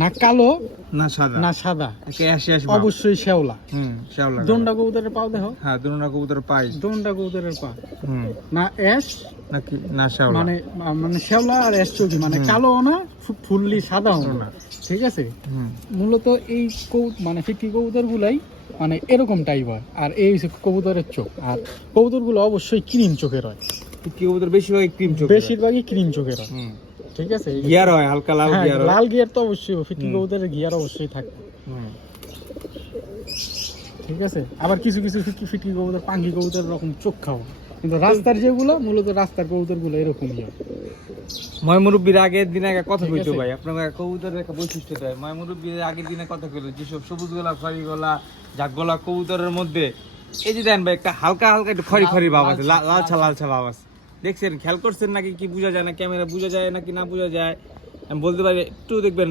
না কালো না সাদা, না সাদা, আসি আসি অবশ্যই শ্যাওলা। শ্যাওলা। দোনটা কবুতরের পাও দেখো, হ্যাঁ দোনটা কবুতর পাই। দোনটা কবুতরের পা না অ্যাশ নাকি না শ্যাওলা, মানে মানে শ্যাওলা আর অ্যাশ চোখি, মানে কালো না ফুললি সাদাও না, ঠিক আছে। মূলত এই মানে ফিক্কি কবুতর গুলাই মানে এরকম টাইপ হয়, আর এই হচ্ছে কবুতরের চোখ। আর কবুতর গুলো অবশ্যই ক্রিম চোখের হয়, ফিক্কি কবুতর বেশিরভাগই ক্রিম চোখ, বেশিরভাগই ক্রিম চোখের হয়, ঠিক আছে। গিয়ার হয় হালকা লাল হ্যাঁ, গিয়ার, লাল গিয়ার তো অবশ্যই, ফিক্কি কবুতরের গিয়ার অবশ্যই থাকে, ঠিক আছে। আবার কিছু কিছু ফিক্কি কবুতর পাঙ্গি কবুতর এরকম চোখ খাওয়া, কিন্তু রাস্তার যেগুলো মূলত রাস্তার কবুতর গুলো এরকমই হয়। ময়মুরব্বীর আগের দিন আগে কথা ঠিক কইতো আছে। ভাই, আপনার কবুতরের একটা বৈশিষ্ট্য দেয়। ময়মুরব্বীর আগের দিনে কথা কইলো যেসব সবুজ গোলা, খয়রি গোলা, ঝাক গোলা কবুতরের মধ্যে এই যে দেন ভাই একটা হালকা হালকা একটু খয়রি খয়রি ভাব আছে, লালচা লালচা ভাব আছে। দেখছেন, খেয়াল করছেন নাকি? কি বোঝা যায় না, ক্যামেরা বোঝা যায় নাকি না বোঝা যায় আমি বলতে পারি, একটু দেখবেন।